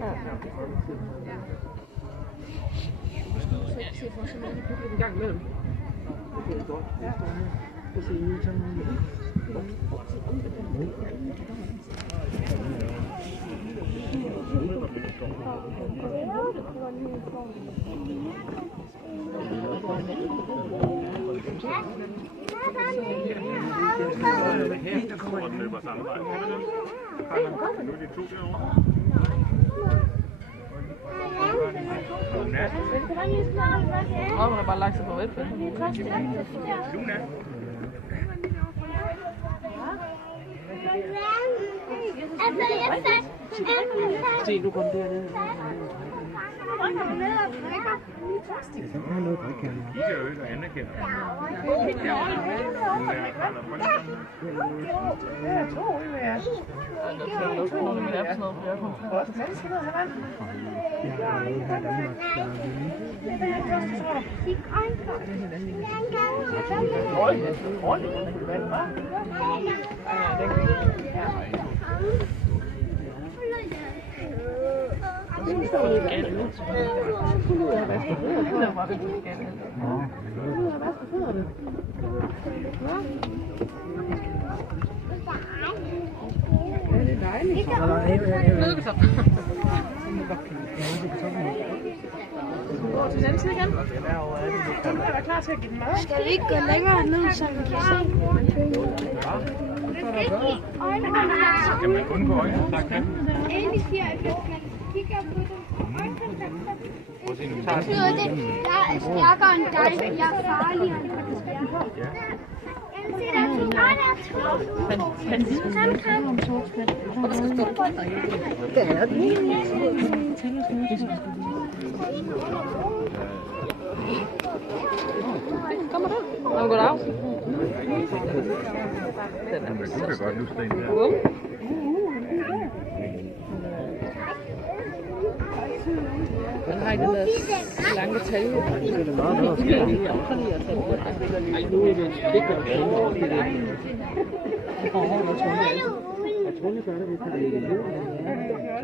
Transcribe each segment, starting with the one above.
En gang imellem. Det er godt. Det ser ud som hun har bare lagt sig på velfærd. Se, du kom dernede. Jeg har noget bræk her. I kan jo ikke anerkende. Til den tid igen. Du kan være klar til at give den mad. Skal vi ikke gå længere ned, så vi kan se? Så kan man kun gå øjenkontakt med. Endelig siger jeg, at man kigger på dem. Prøv at se nu. Jeg er stærkere end dig. Jeg er farligere end dig. Se, der er to. Nej, der er Kommer der? Nå, goddag. Du kan godt huske den der. Den har ikke den der lange talje. Det er meget bedre. Nu er det ikke Jeg tror, vi gør det, vi kan lægge ned.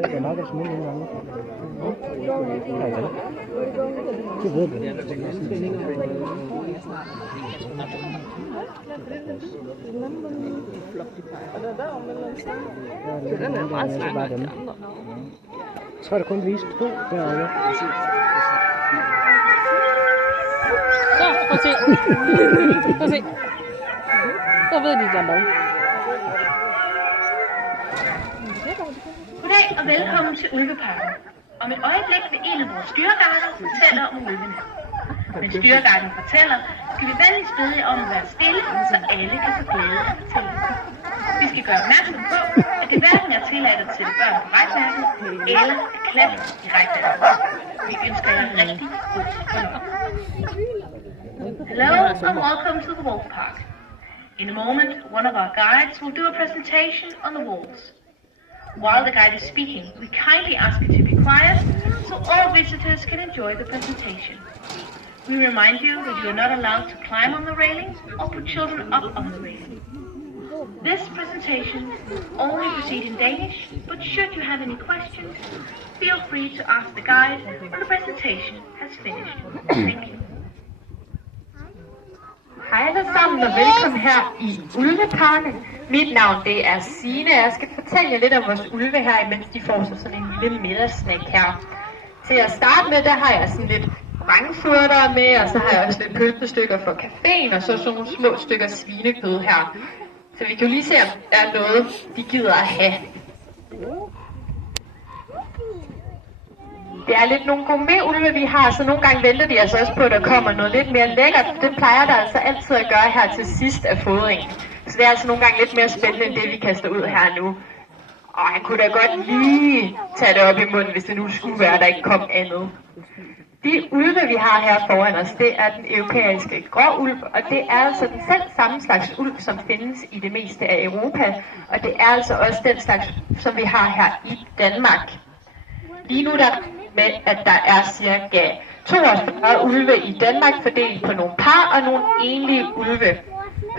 Det er nok at smule nogle gange. Det ved vi. Den er meget slange end de andre. Så er der kun vist 2 derovre. Så, prøv at se. Prøv at se. Så ved de, der er mad. Goddag og velkommen til Ulveparken. Om et øjeblik vil en af vores dyreguider fortælle om ulvene. Men dyreguiden fortæller, skal vi venligst bede jer om at være stille, så alle kan få glæde af fortællingen. Vi skal gøre opmærksom på, at det hverken er tilladt at sætte børn på rækmærket eller at klatre i rækmærket. Vi ønsker jer rigtig god fornøjelse. Hello and welcome to the Wolf Park. In a moment, one of our guides will do a presentation on the wolves. While the guide is speaking, we kindly ask you to be quiet so all visitors can enjoy the presentation. We remind you that you are not allowed to climb on the railings or put children up on the railing. This presentation will only proceed in Danish, but should you have any questions, feel free to ask the guide when the presentation has finished. Thank you. Hej alle sammen og velkommen her i Ulveparken. Mit navn det er Signe, og jeg skal fortælle jer lidt om vores ulve her, imens de får så sådan en lille middagssnack her. Til at starte med, der har jeg sådan lidt frankfurter med, og så har jeg også lidt pølsestykker fra caféen, og så sådan nogle små stykker svinekød her. Så vi kan jo lige se, om der er noget, de gider at have. Det er lidt nogle gourmet-ulve, vi har, så nogle gange venter de altså også på, at der kommer noget lidt mere lækkert. Det plejer der altså altid at gøre her til sidst af fodringen. Så det er altså nogle gange lidt mere spændende, end det vi kaster ud her nu. Og han kunne da godt lige tage det op i munden, hvis det nu skulle være, der ikke kom andet. De ulve, vi har her foran os, det er den europæiske gråulv, og det er altså den selv samme slags ulv, som findes i det meste af Europa. Og det er altså også den slags, som vi har her i Danmark. Lige nu der med, at der er cirka 42 ulve i Danmark fordelt på nogle par og nogle enlige ulve.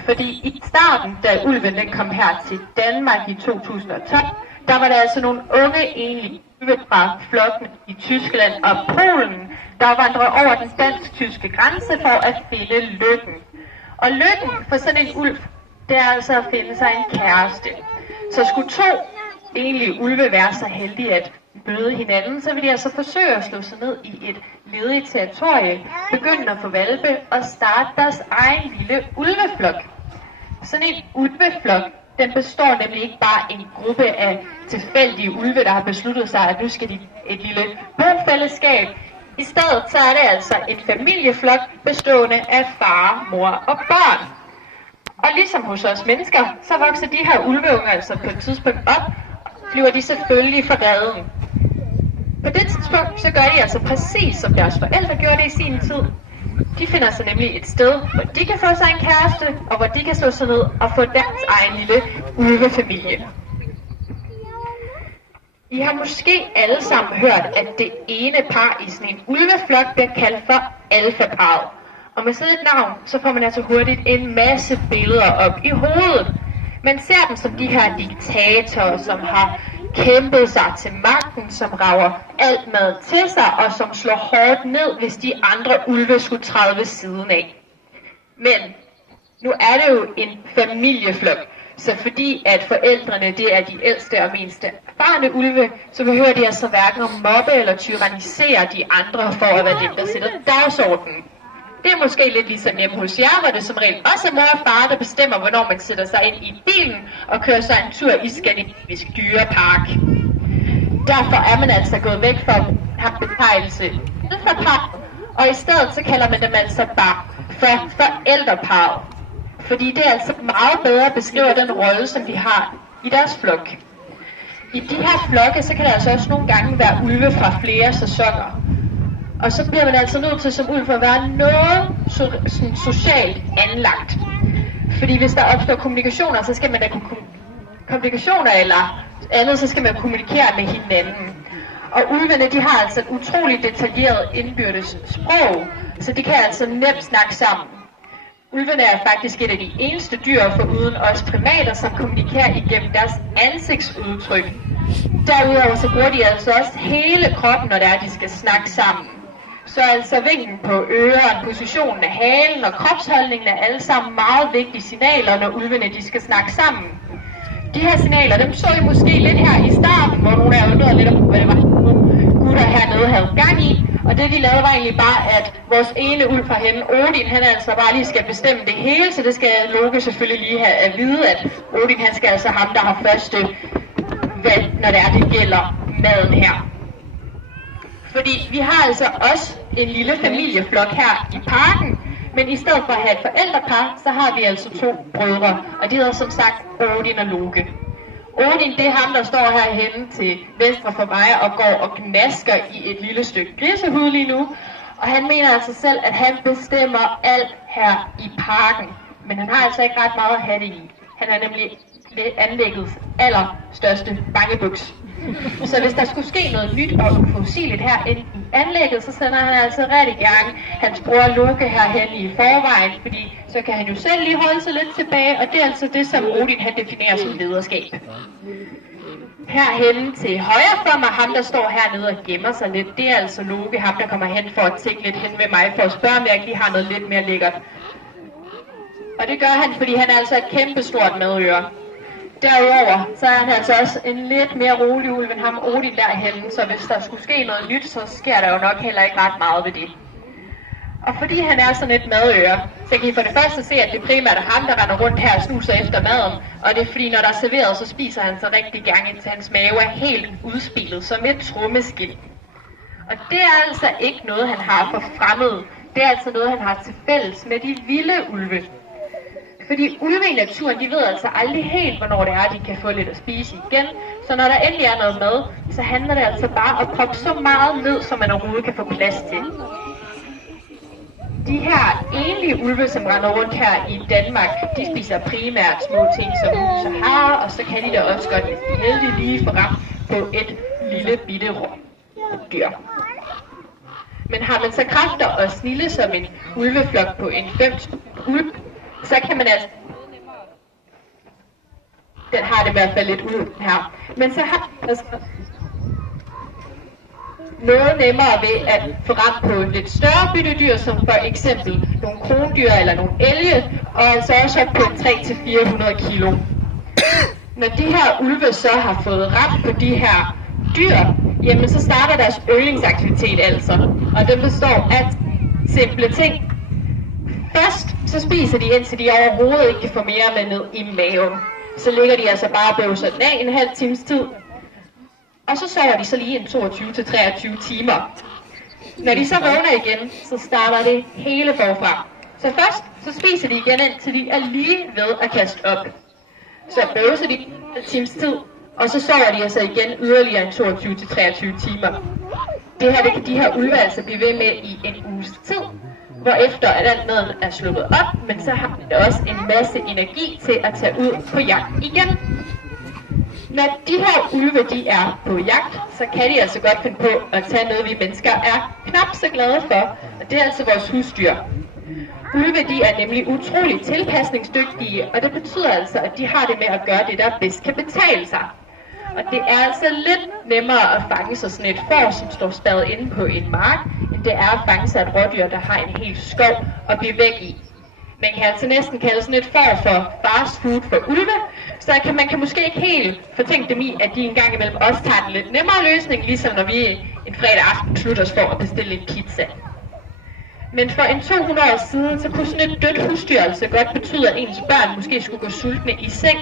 Fordi i starten, da ulven den kom her til Danmark i 2012, der var der altså nogle unge enlige ulve fra flokken i Tyskland og Polen, der vandrede over den dansk-tyske grænse for at finde lykken. Og lykken for sådan en ulv, det er altså at finde sig en kæreste. Så skulle to enlige ulve være så heldige at møde hinanden, så vil de altså forsøge at slå sig ned i et ledigt territorie, begynde at få hvalpe og starte deres egen lille ulveflok. Sådan en ulveflok, den består nemlig ikke bare af en gruppe af tilfældige ulve, der har besluttet sig, at nu skal de et lille bofællesskab. I stedet så er det altså en familieflok bestående af far, mor og børn. Og ligesom hos os mennesker, så vokser de her ulveunger altså på et tidspunkt op, flyver de selvfølgelig fra gaden. På det tidspunkt, så gør de altså præcis som deres forældre gjorde det i sin tid. De finder sig nemlig et sted, hvor de kan få sig en kæreste, og hvor de kan slå sig ned og få deres egen lille ulvefamilie. I har måske alle sammen hørt, at det ene par i sådan en ulveflok bliver kaldt for alfaparret. Og med sådan et navn, så får man altså hurtigt en masse billeder op i hovedet. Man ser dem som de her diktatorer, som har kæmpet sig til magten, som rager alt mad til sig, og som slår hårdt ned, hvis de andre ulve skulle træde ved siden af. Men nu er det jo en familieflok, så fordi at forældrene det er de ældste og mest erfarne ulve, så behøver de altså hverken at mobbe eller tyrannisere de andre for at være dem, der sætter dagsordenen. Det er måske lidt ligesom hjemme hos jer, hvor det som regel også er mor og far, der bestemmer, hvornår man sætter sig ind i bilen og kører sig en tur i Skandinavisk Dyrepark. Derfor er man altså gået væk fra betegnelse alfaparret, og i stedet så kalder man dem altså bare for forældreparret. Fordi det altså meget bedre beskriver den rolle, som de har i deres flok. I de her flokke, så kan der altså også nogle gange være ulve fra flere sæsoner. Og så bliver man altså nødt til som ulv at være noget socialt anlagt. Fordi hvis der opstår kommunikationer, så skal man da kunne kommunikationer eller andet, så skal man kommunikere med hinanden. Og ulvene, de har altså et utroligt detaljeret indbyrdes sprog, så de kan altså nemt snakke sammen. Ulvene er faktisk et af de eneste dyr foruden os primater, som kommunikerer igennem deres ansigtsudtryk. Derudover så bruger de altså også hele kroppen, når det er, de skal snakke sammen. Så altså vinklen på ørerne, positionen af halen og kropsholdningen er alle sammen meget vigtige signaler, når ulvene de skal snakke sammen. De her signaler, dem så I måske lidt her i starten, hvor nogle af jer undrede lidt om, hvad det var, gutter hernede havde gang i. Og det de lavede var egentlig bare, at vores ene ulv fra hende, Odin, han altså bare lige skal bestemme det hele, så det skal Loke selvfølgelig lige have at vide, at Odin han skal altså ham, der har første valg, når det gælder maden her. Fordi vi har altså også en lille familieflok her i parken, men i stedet for at have et forældrepar, så har vi altså to brødre, og de hedder som sagt Odin og Loke. Odin, det er ham, der står herhenne til venstre for mig og går og gnasker i et lille stykke grisehud lige nu. Og han mener altså selv, at han bestemmer alt her i parken. Men han har altså ikke ret meget at have det i. Han er nemlig anlæggets allerstørste bangebuks. Så hvis der skulle ske noget nyt og uforudsigeligt herinde i anlægget, så sender han altså rigtig gerne hans bror Loke herhen i forvejen, fordi så kan han jo selv lige holde sig lidt tilbage, og det er altså det, som Odin han definerer som lederskab. Herhenne til højre for mig, ham der står hernede og gemmer sig lidt, det er altså Loke, ham der kommer hen for at tænke lidt hen med mig, for at spørge, om jeg ikke lige har noget lidt mere lækkert. Og det gør han, fordi han er altså et kæmpestort medøre. Derudover, så er han altså også en lidt mere rolig ulv end ham Odin derhenne, så hvis der skulle ske noget nyt, så sker der jo nok heller ikke ret meget ved det. Og fordi han er sådan et madøre, så kan I for det første se, at det primært er ham, der render rundt her og snuser efter maden. Og det er fordi, når der er serveret, så spiser han så rigtig gerne, indtil hans mave er helt udspilet som et trommeskind. Og det er altså ikke noget, han har for fremmede. Det er altså noget, han har til fælles med de vilde ulve. Fordi ulve i naturen, de ved altså aldrig helt, hvornår det er, de kan få lidt at spise igen. Så når der endelig er noget mad, så handler det altså bare at proppe så meget ned, som man overhovedet kan få plads til. De her enlige ulve, som render rundt her i Danmark, de spiser primært små ting som mus og hare, og så kan de da også godt, hvis de er heldige, lige få ramt på et lille bitte dyr. Men har man så kræfter og snilde som en ulveflok på en 5 ulv, så kan man altså den har det med at falde lidt ud her. Men så har den altså noget nemmere ved at få ramt på lidt større byttedyr, som for eksempel nogle krondyr eller nogle elge, og altså også op på 300-400 kilo. Når de her ulve så har fået ramt på de her dyr, jamen så starter deres yndlingsaktivitet altså, og den består af simple ting. Først så spiser de, indtil de overhovedet ikke kan få mere med ned i maven. Så ligger de altså bare og bøvser den af en halv times tid. Og så sover de så lige en 22-23 timer. Når de så vågner igen, så starter det hele forfra. Så først så spiser de igen, indtil de er lige ved at kaste op. Så bøvser de en times tid, og så sover de altså igen yderligere en 22-23 timer. Det her, det kan de her ulve altså blive ved med i en uges tid, hvorefter at alt maden er sluppet op, men så har de også en masse energi til at tage ud på jagt igen. Når de her ulve, de er på jagt, så kan de altså godt finde på at tage noget, vi mennesker er knap så glade for, og det er altså vores husdyr. Ulve, de er nemlig utroligt tilpasningsdygtige, og det betyder altså, at de har det med at gøre det, der bedst kan betale sig. Og det er altså lidt nemmere at fange sig sådan et får, som står spadet inde på en mark, end det er at fange sig et rådyr, der har en hel skov at blive væk i. Man kan altså næsten kalde sådan et får for fast food for ulve, så man kan måske ikke helt fortænke dem i, at de engang imellem også tager en lidt nemmere løsning, ligesom når vi en fredag aften slutter os for at bestille en pizza. Men for en 200 år siden, så kunne sådan et dødt husdyr altså godt betyde, at ens børn måske skulle gå sultne i seng.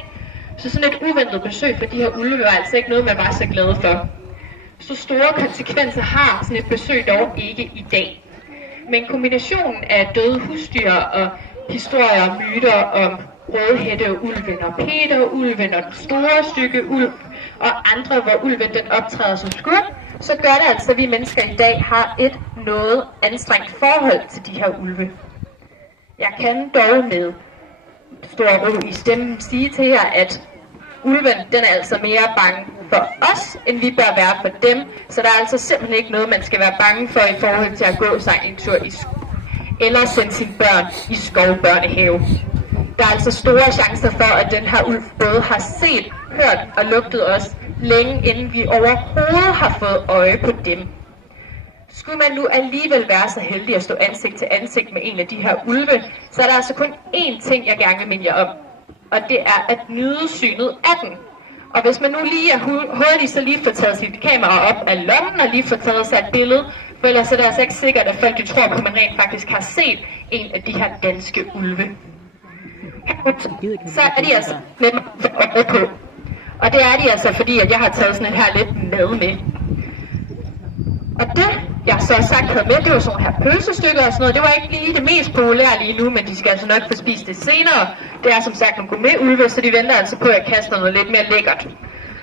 Så sådan et uventet besøg for de her ulve var altså ikke noget, man var så glad for. Så store konsekvenser har sådan et besøg dog ikke i dag. Men kombinationen af døde husdyr og historier og myter om rødhætteulven og Peterulven og den store stykke ulv og andre, hvor ulven den optræder som skurk, så gør det altså, at vi mennesker i dag har et noget anstrengt forhold til de her ulve. Jeg kan dog med stor ro i stemmen sige til jer, at ulven den er altså mere bange for os, end vi bør være for dem, så der er altså simpelthen ikke noget, man skal være bange for i forhold til at gå sig en tur i skov eller sende sine børn i skovbørnehave. Der er altså store chancer for, at den her ulv både har set, hørt og lugtet os, længe inden vi overhovedet har fået øje på dem. Skulle man nu alligevel være så heldig at stå ansigt til ansigt med en af de her ulve, så er der altså kun én ting, jeg gerne vil minde jer om, og det er at nyde synet af den. Og hvis man nu lige er hurtigt, så lige får taget sit kamera op af lommen og lige får taget sig et billede, for ellers er det altså ikke sikkert, at folk de tror på, at man rent faktisk har set en af de her danske ulve. Så er de altså nemmere på. Og det er de altså, fordi at jeg har taget sådan et her lidt med. Og det, jeg så sagt havde med, det var sådan her pølsestykker og sådan noget. Det var ikke lige det mest populære lige nu, men de skal altså nok få spist det senere. Det er som sagt nogle gourmet-ulve, så de venter altså på, at jeg kaster noget lidt mere lækkert.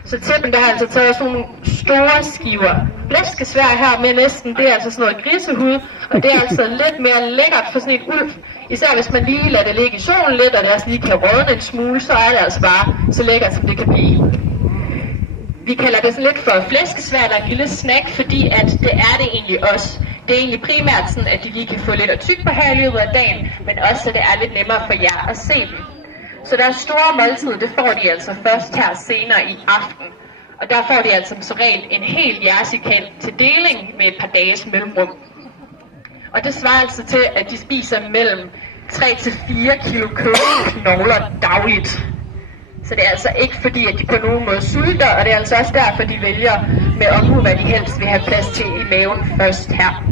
Så til dem, der har altså taget sådan nogle store skiver flæskesvær her med næsten. Det er altså sådan noget grisehud, og det er altså lidt mere lækkert for sådan et ulv. Især hvis man lige lader det ligge i solen lidt, og det også lige kan rådne en smule, så er det altså bare så lækkert, som det kan blive. Vi kalder det sådan lidt for flæskesvær eller en lille snack, fordi at det er det egentlig også. Det er egentlig primært sådan, at de lige kan få lidt at tykke på her i løbet af dagen, men også så det er lidt nemmere for jer at se dem. Så deres store måltid, det får de altså først her senere i aften. Og der får de altså som regel en hel jersikal til deling med et par dages mellemrum. Og det svarer altså til, at de spiser mellem 3-4 kilo kødknogler dagligt. Så det er altså ikke fordi, at de på nogen måde sulter, og det er altså også derfor, de vælger med omhu, hvad de helst vil have plads til i maven først her.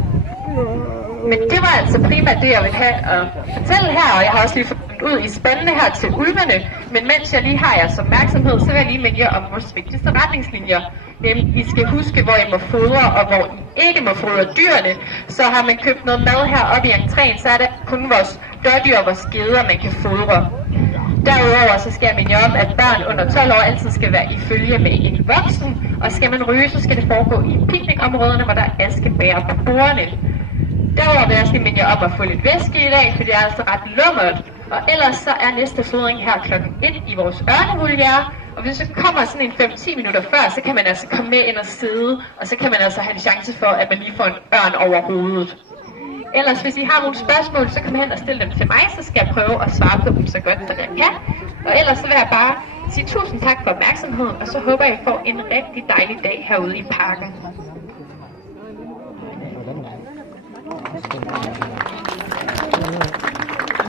Men det var altså primært det, jeg vil have at fortælle her, og jeg har også lige fundet ud i spændende her til ulvene. Men mens jeg lige har jeres opmærksomhed, så vil jeg lige minde jer om vores vigtigste retningslinjer. Nemlig, I skal huske, hvor I må fodre, og hvor I ikke må fodre dyrene. Så har man købt noget mad her oppe i entréen, så er det kun vores dørdyr og vores geder, man kan fodre. Derudover så skal jeg minde jer om, at børn under 12 år altid skal være i følge med en voksen, og skal man ryge, så skal det foregå i picnicområderne, hvor der er askebær på bordene. Derudover vil jeg også minde jer om at få lidt væske i dag, for det er altså ret lummert. Og ellers så er næste fodring her klokken 1 i vores ørnevulgære. Og hvis så kommer sådan en 5-10 minutter før, så kan man altså komme med ind og sidde, og så kan man altså have en chance for, at man lige får en ørn over hovedet. Ellers, hvis I har nogle spørgsmål, så kom hen og stille dem til mig, så skal jeg prøve at svare på dem så godt, som jeg kan. Og ellers så vil jeg bare sige tusind tak for opmærksomheden, og så håber jeg, I får en rigtig dejlig dag herude i parken.